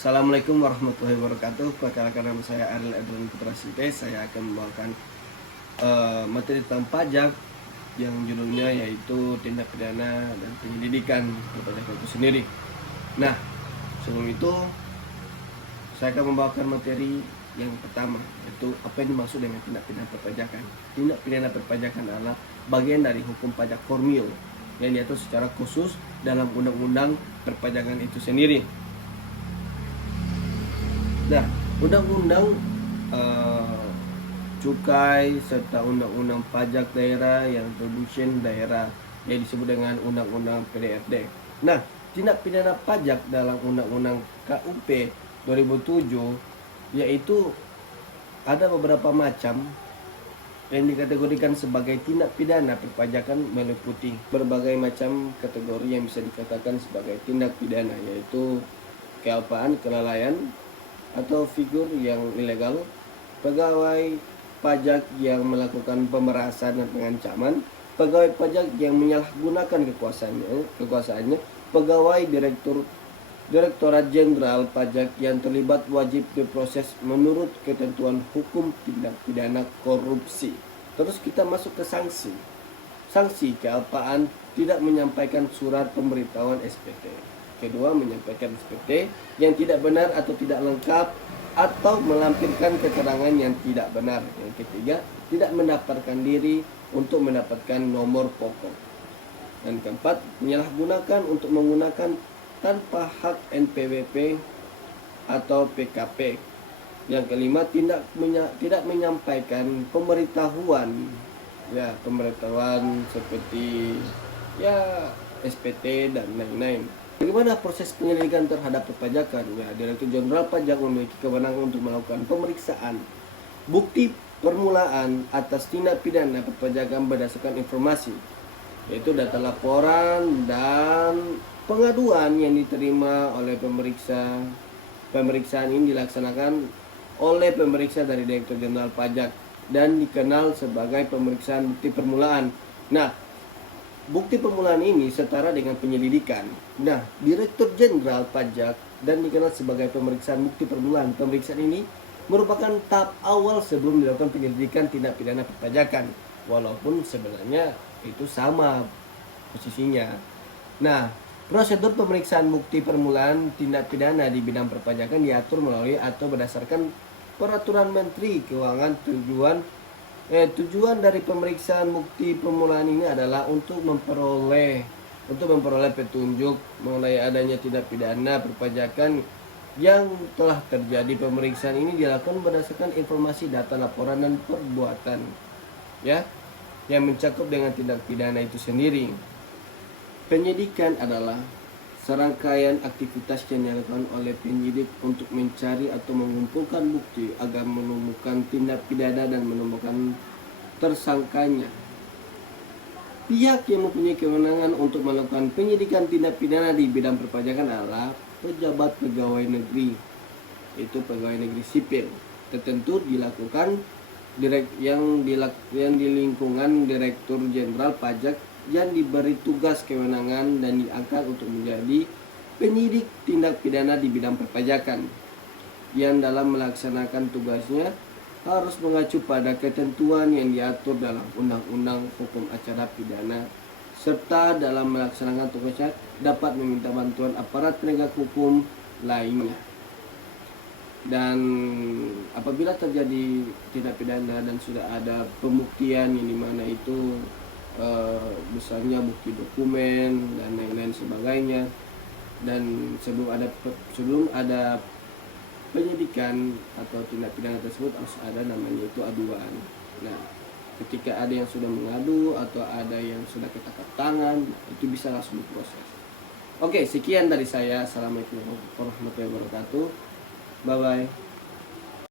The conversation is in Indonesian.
Assalamualaikum warahmatullahi wabarakatuh. Perkenalkan nama saya Ariel Edwin Putra Site. Saya akan membawakan materi tentang pajak yang judulnya yaitu tindak pidana dan penyelidikan perpajakan itu sendiri. Nah, sebelum itu saya akan membawakan materi yang pertama, yaitu apa yang dimaksud dengan tindak pidana perpajakan. Tindak pidana perpajakan adalah bagian dari hukum pajak formil yang diatur secara khusus dalam undang-undang perpajakan itu sendiri. Nah, undang-undang cukai serta undang-undang pajak daerah yang produsen daerah yang disebut dengan undang-undang PDRD. Nah, tindak pidana pajak dalam undang-undang KUP 2007 yaitu ada beberapa macam yang dikategorikan sebagai tindak pidana perpajakan meliputi berbagai macam kategori yang bisa dikatakan sebagai tindak pidana, yaitu kealpaan, kelalaian atau figur yang ilegal, pegawai pajak yang melakukan pemerasan dan pengancaman, pegawai pajak yang menyalahgunakan kekuasaannya, pegawai Direktorat Jenderal Pajak yang terlibat wajib diproses menurut ketentuan hukum tindak pidana korupsi. Terus kita masuk ke sanksi. Sanksi kealpaan tidak menyampaikan surat pemberitahuan SPT. Kedua, menyampaikan SPT yang tidak benar atau tidak lengkap atau melampirkan keterangan yang tidak benar. Yang ketiga, tidak mendaftarkan diri untuk mendapatkan nomor pokok. Dan keempat, menyalahgunakan untuk menggunakan tanpa hak NPWP atau PKP. Yang kelima, tidak menyampaikan pemberitahuan seperti SPT dan lain-lain. Bagaimana proses penyelidikan terhadap perpajakan? Direktur Jenderal Pajak memiliki kewenangan untuk melakukan pemeriksaan bukti permulaan atas tindak pidana perpajakan berdasarkan informasi, yaitu data laporan dan pengaduan yang diterima oleh pemeriksa. Pemeriksaan ini dilaksanakan oleh pemeriksa dari Direktur Jenderal Pajak dan dikenal sebagai pemeriksaan bukti permulaan. Nah, bukti permulaan ini setara dengan penyelidikan. Nah, Direktur Jenderal Pajak dan dikenal sebagai pemeriksaan bukti permulaan. Pemeriksaan ini merupakan tahap awal sebelum dilakukan penyelidikan tindak pidana perpajakan, walaupun sebenarnya itu sama posisinya. Nah, prosedur pemeriksaan bukti permulaan tindak pidana di bidang perpajakan diatur melalui atau berdasarkan Peraturan Menteri Keuangan. Tujuan dari pemeriksaan bukti permulaan ini adalah untuk memperoleh petunjuk mengenai adanya tindak pidana perpajakan yang telah terjadi. Pemeriksaan ini dilakukan berdasarkan informasi, data, laporan dan perbuatan yang mencakup dengan tindak pidana itu sendiri. Penyidikan adalah serangkaian aktivitas yang dilakukan oleh penyidik untuk mencari atau mengumpulkan bukti agar menemukan tindak pidana dan menemukan tersangkanya. Pihak yang mempunyai kewenangan untuk melakukan penyidikan tindak pidana di bidang perpajakan adalah pejabat pegawai negeri, yaitu pegawai negeri sipil, tertentu dilakukan yang di lingkungan Direktur Jenderal Pajak yang diberi tugas kewenangan dan diangkat untuk menjadi penyidik tindak pidana di bidang perpajakan, yang dalam melaksanakan tugasnya harus mengacu pada ketentuan yang diatur dalam Undang-Undang Hukum Acara Pidana, serta dalam melaksanakan tugasnya dapat meminta bantuan aparat penegak hukum lainnya. Dan apabila terjadi tindak pidana dan sudah ada pembuktian yang dimana itu misalnya bukti dokumen dan lain-lain sebagainya, dan sebelum ada penyidikan atau tindak pidana tersebut harus ada namanya itu aduan. Nah, ketika ada yang sudah mengadu atau ada yang sudah ketangkap tangan, itu bisa langsung diproses. Oke, sekian dari saya. Assalamualaikum warahmatullahi wabarakatuh. Bye bye.